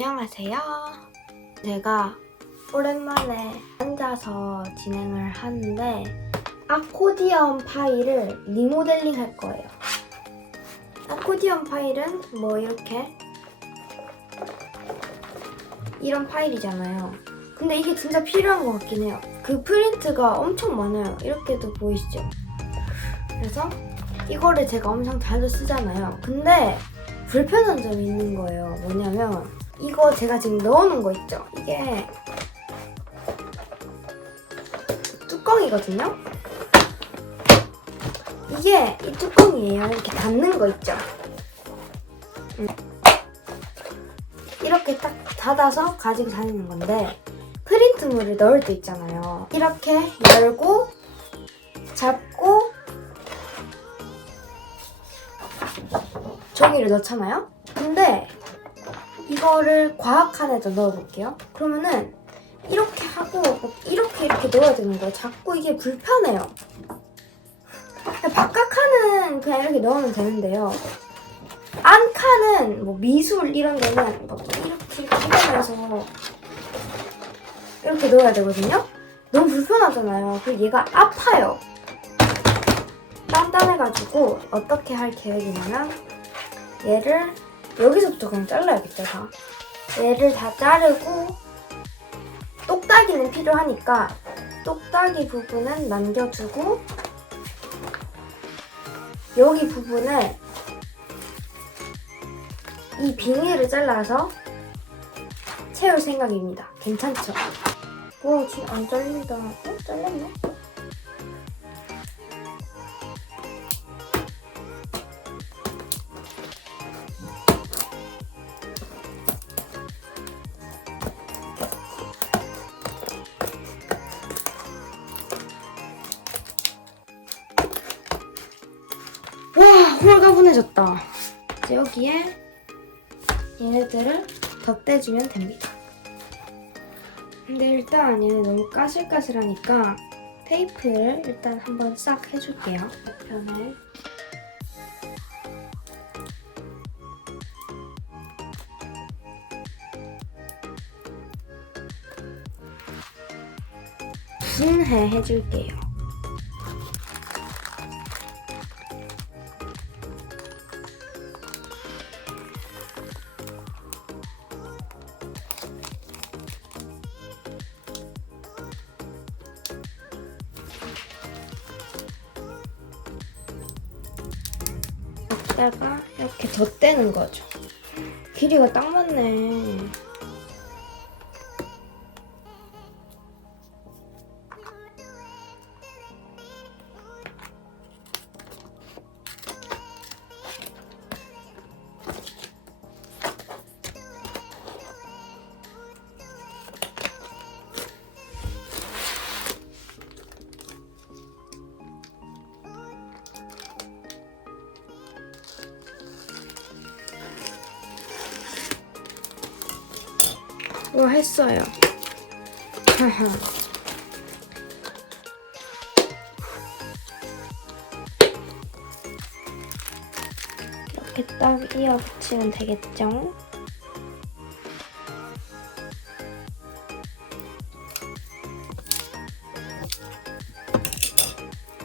안녕하세요. 제가 오랜만에 앉아서 진행을 하는데 아코디언 파일을 리모델링 할 거예요. 아코디언 파일은 뭐 이렇게 이런 파일이잖아요. 근데 이게 진짜 필요한 것 같긴 해요. 그 프린트가 엄청 많아요. 이렇게도 보이시죠? 그래서 이거를 제가 엄청 자주 쓰잖아요. 근데 불편한 점이 있는 거예요. 뭐냐면 이거 제가 지금 넣어놓은 거 있죠? 이게 뚜껑이거든요? 이게 이 뚜껑이에요. 이렇게 닫는 거 있죠? 음. 이렇게 딱 닫아서 가지고 다니는 건데 프린트물을 넣을 때 있잖아요. 이렇게 열고 잡고 종이를 넣잖아요. 근데 이거를 과학칸에다 넣어볼게요. 그러면은 이렇게 하고 이렇게 이렇게 넣어야 되는 거예요. 자꾸 이게 불편해요. 바깥 칸은 그냥 이렇게 넣으면 되는데요. 안 칸은 뭐 미술 이런 막 이렇게 이렇게 해가면서 이렇게 넣어야 되거든요. 너무 불편하잖아요. 그리고 얘가 아파요. 단단해가지고 어떻게 할 계획이냐면 얘를 여기서부터 그냥 잘라야겠죠 다. 얘를 다 자르고 똑딱이는 필요하니까 똑딱이 부분은 남겨두고 여기 부분을 이 비닐을 잘라서 채울 생각입니다. 괜찮죠? 와, 진짜 안 잘린다. 어? 잘렸네? 홀가분해졌다. 이제 여기에 얘네들을 덧대주면 됩니다. 근데 일단 얘네 너무 까슬까슬하니까 테이프를 일단 한번 싹 해줄게요. 옆편을. 분해 해줄게요. 여기다가 이렇게 덧대는 거죠. 길이가 딱 맞네. 와 했어요. 이렇게 딱 이어 붙이면 되겠죠?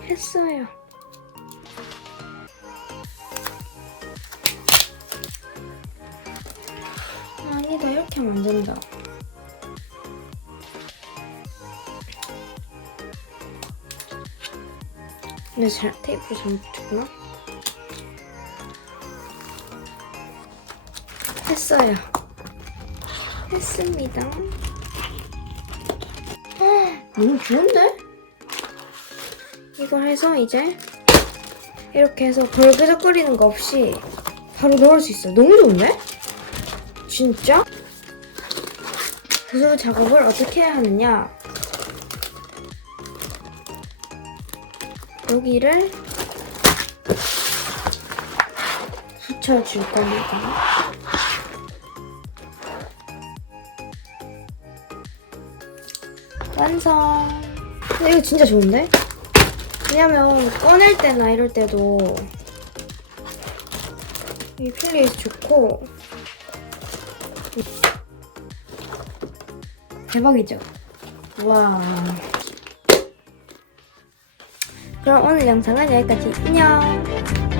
했어요. 아니다 이렇게 된다. 근데 잘 테이프를 잘못 붙였구나. 했어요. 했습니다. 아, 너무 좋은데? 이걸 해서 이제 이렇게 해서 벌그적거리는 거 없이 바로 넣을 수 있어요. 너무 좋은데? 진짜? 구슬 작업을 어떻게 해야 하느냐? 여기를 붙여줄 겁니다. 완성! 근데 이거 진짜 좋은데? 왜냐면 꺼낼 때나 이럴 때도 이 필리스 좋고 대박이죠? 와. 그럼 오늘 영상은 여기까지. 안녕.